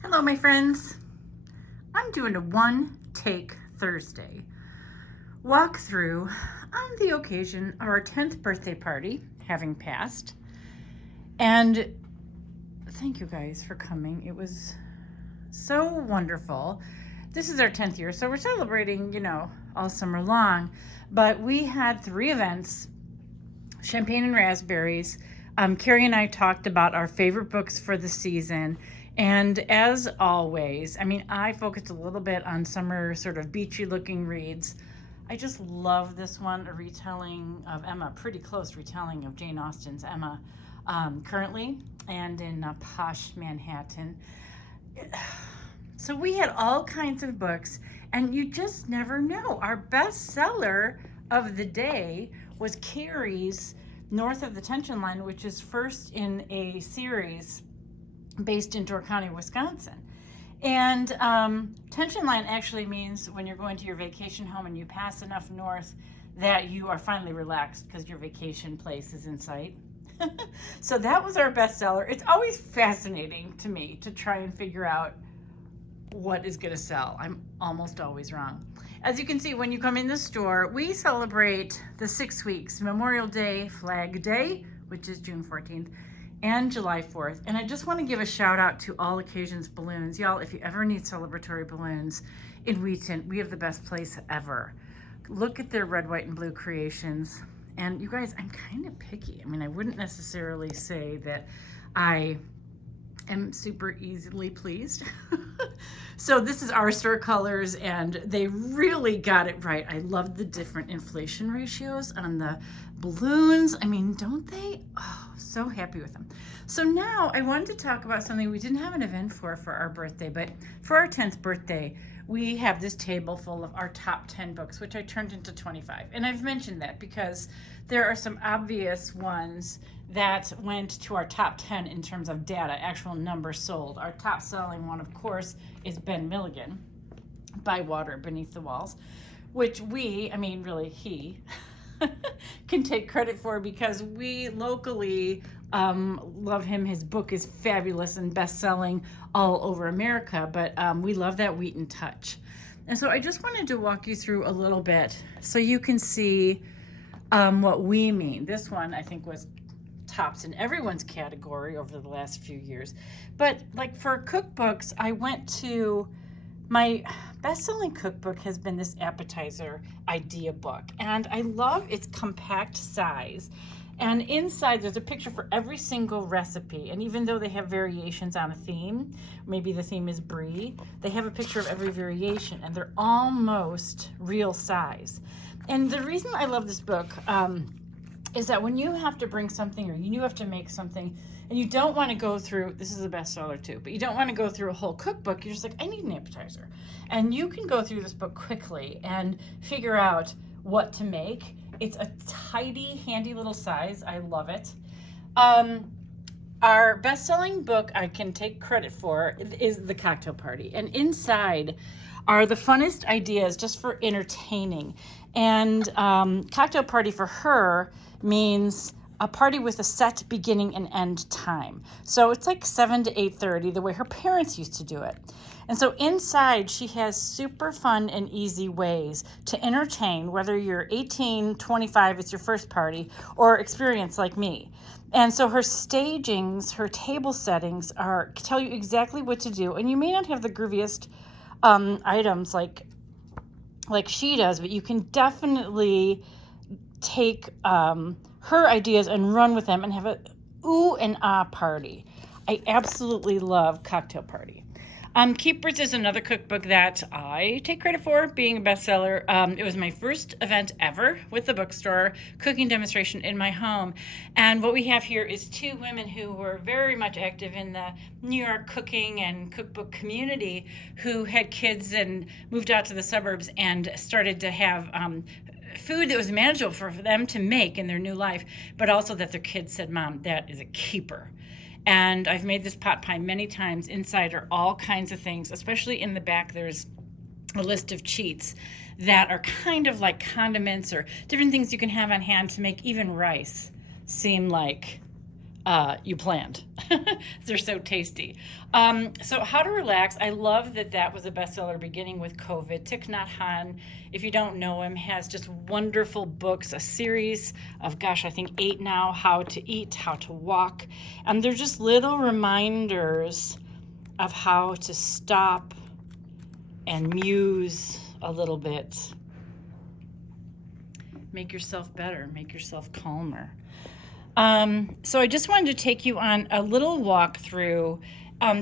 Hello, my friends. I'm doing a one take Thursday walkthrough on the occasion of our 10th birthday party having passed. And thank you guys for coming. It was so wonderful. This is our 10th year, so we're celebrating, all summer long. But we had 3 events: champagne and raspberries. Carrie and I talked about our favorite books for the season. And as always, I focused a little bit on summer sort of beachy looking reads. I just love this one, a retelling of Emma, pretty close retelling of Jane Austen's Emma, currently and in posh Manhattan. So we had all kinds of books, and you just never know. Our bestseller of the day was Carrie's North of the Tension Line, which is first in a series based in Door County, Wisconsin. And tension line actually means when you're going to your vacation home and you pass enough north that you are finally relaxed because your vacation place is in sight. So that was our bestseller. It's always fascinating to me to try and figure out what is going to sell. I'm almost always wrong. As you can see, when you come in the store, we celebrate the 6 weeks: Memorial Day, Flag Day, which is June 14th, and July 4th. And I just want to give a shout out to All Occasions Balloons. Y'all, if you ever need celebratory balloons in Wheaton, we have the best place ever. Look at their red, white, and blue creations. And you guys, I'm kind of picky. I wouldn't necessarily say that I am super easily pleased. So this is our store colors, and they really got it right. I love the different inflation ratios on the balloons. Don't they? Oh, so happy with them. So now I wanted to talk about something we didn't have an event for our birthday, but for our 10th birthday, we have this table full of our top 10 books, which I turned into 25. And I've mentioned that because there are some obvious ones that went to our top 10 in terms of data, actual numbers sold. Our top selling one, of course, is Ben Milligan, By Water Beneath the Walls, which he can take credit for because we locally love him. His book is fabulous and best-selling all over America, but we love that Wheaton touch. And so I just wanted to walk you through a little bit so you can see what we mean. This one, I think, was tops in everyone's category over the last few years. But like for cookbooks, I went to my best-selling cookbook has been this appetizer idea book, and I love its compact size. And inside there's a picture for every single recipe, and even though they have variations on a theme, maybe the theme is brie, they have a picture of every variation, and they're almost real size. And the reason I love this book is that when you have to bring something or you have to make something and you don't want to go through, this is a bestseller too, but you don't want to go through a whole cookbook, you're just like, I need an appetizer. And you can go through this book quickly and figure out what to make. It's a tidy, handy little size. I love it. Our best-selling book I can take credit for is The Cocktail Party. And inside are the funnest ideas just for entertaining. And Cocktail Party for her means a party with a set beginning and end time. So it's like 7 to 8:30, the way her parents used to do it. And so inside, she has super fun and easy ways to entertain, whether you're 18, 25, it's your first party, or experienced like me. And so her stagings, her table settings tell you exactly what to do. And you may not have the grooviest items like she does, but you can definitely take her ideas and run with them and have a ooh and ah party. I absolutely love Cocktail Party. Keepers is another cookbook that I take credit for being a bestseller. It was my first event ever with the bookstore, cooking demonstration in my home. And what we have here is 2 women who were very much active in the New York cooking and cookbook community who had kids and moved out to the suburbs and started to have food that was manageable for them to make in their new life, but also that their kids said, Mom, that is a keeper. And I've made this pot pie many times. Inside are all kinds of things, especially in the back there's a list of cheats that are kind of like condiments or different things you can have on hand to make even rice seem like you planned. They're so tasty. So How to Relax, I love that that was a bestseller beginning with COVID. Thich Nhat Hanh, if you don't know him, has just wonderful books, a series of, gosh, I think 8 now, How to Eat, How to Walk. And they're just little reminders of how to stop and muse a little bit. Make yourself better, make yourself calmer. So I just wanted to take you on a little walk through.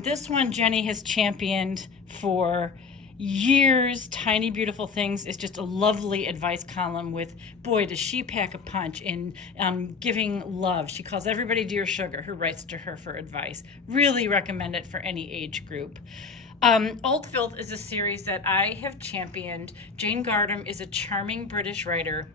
This one Jenny has championed for years. Tiny Beautiful Things is just a lovely advice column with, boy, does she pack a punch in giving love. She calls everybody dear sugar who writes to her for advice. Really recommend it for any age group. Old Filth is a series that I have championed. Jane Gardam is a charming British writer.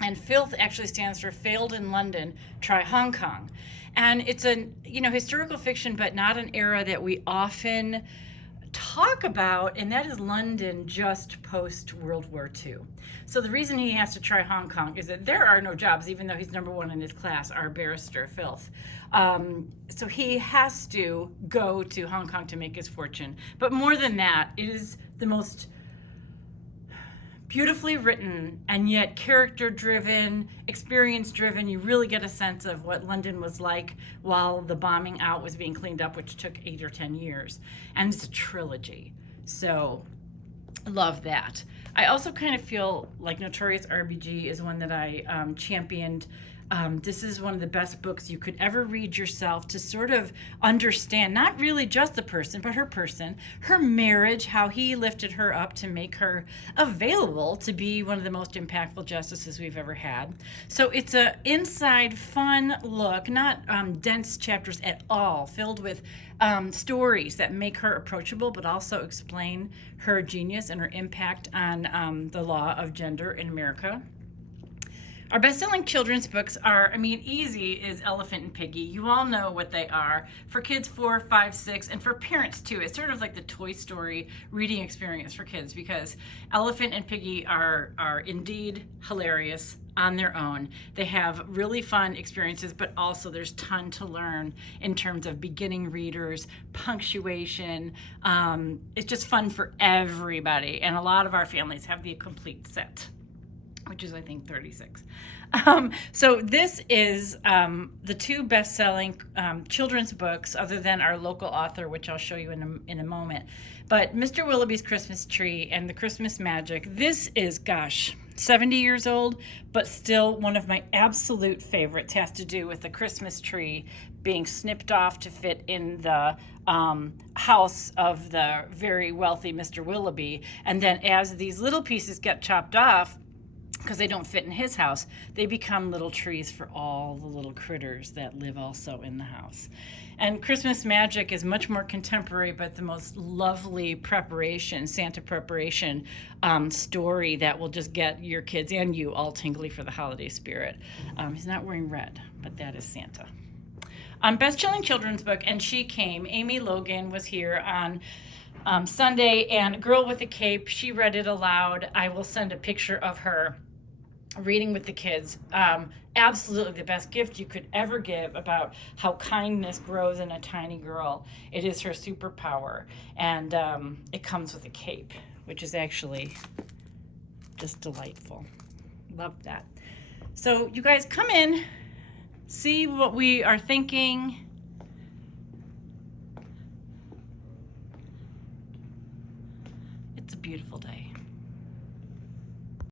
And filth actually stands for failed in London, try Hong Kong. And it's a, historical fiction, but not an era that we often talk about, and that is London just post World War II. So the reason he has to try Hong Kong is that there are no jobs, even though he's #1 in his class, our barrister, Filth. So he has to go to Hong Kong to make his fortune. But more than that, it is the most beautifully written and yet character-driven, experience-driven. You really get a sense of what London was like while the bombing out was being cleaned up, which took 8 or 10 years. And it's a trilogy. So love that. I also kind of feel like Notorious RBG is one that I championed. This is one of the best books you could ever read yourself to sort of understand, not really just the person, but her marriage, how he lifted her up to make her available to be one of the most impactful justices we've ever had. So it's a inside fun look, not dense chapters at all, filled with stories that make her approachable, but also explain her genius and her impact on the law of gender in America. Our best-selling children's books are, easy is Elephant and Piggy. You all know what they are. For kids 4, 5, 6, and for parents too. It's sort of like the Toy Story reading experience for kids, because Elephant and Piggy are indeed hilarious on their own. They have really fun experiences, but also there's a ton to learn in terms of beginning readers, punctuation. It's just fun for everybody, and a lot of our families have the complete set, which is, I think, 36. So this is the 2 best-selling children's books, other than our local author, which I'll show you in a moment. But Mr. Willoughby's Christmas Tree and The Christmas Magic. This is, 70 years old, but still one of my absolute favorites. Has to do with the Christmas tree being snipped off to fit in the house of the very wealthy Mr. Willoughby. And then as these little pieces get chopped off, because they don't fit in his house, they become little trees for all the little critters that live also in the house. And Christmas Magic is much more contemporary, but the most lovely preparation, Santa preparation story that will just get your kids and you all tingly for the holiday spirit. He's not wearing red, but that is Santa. Best-selling children's book, and she came. Amy Logan was here on Sunday, and Girl with a Cape, she read it aloud. I will send a picture of her reading with the kids. Absolutely the best gift you could ever give about how kindness grows in a tiny girl. It is her superpower, and it comes with a cape, which is actually just delightful. Love that. So you guys come in, see what we are thinking. It's a beautiful day.